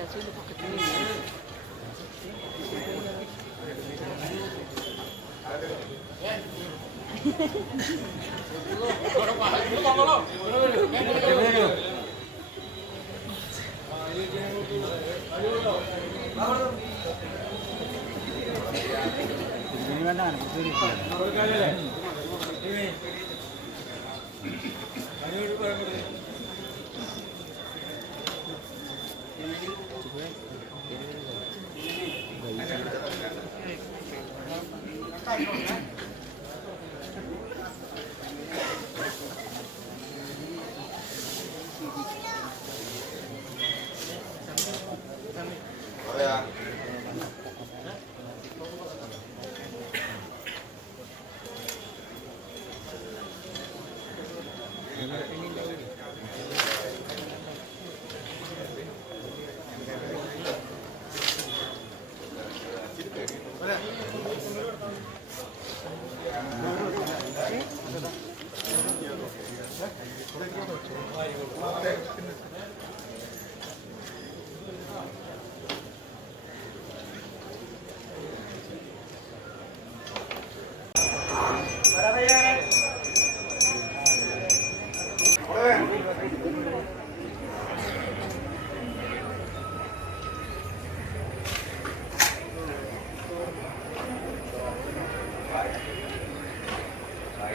じゃあそう、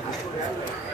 ready.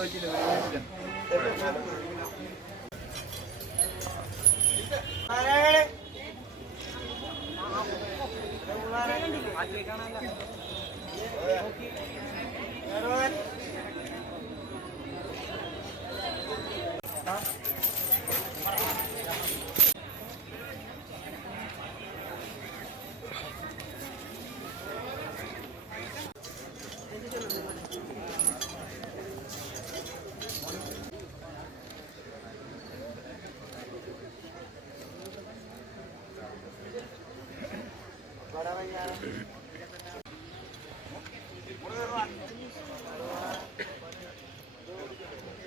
ödül öğrenirdim. Evet. Yeah.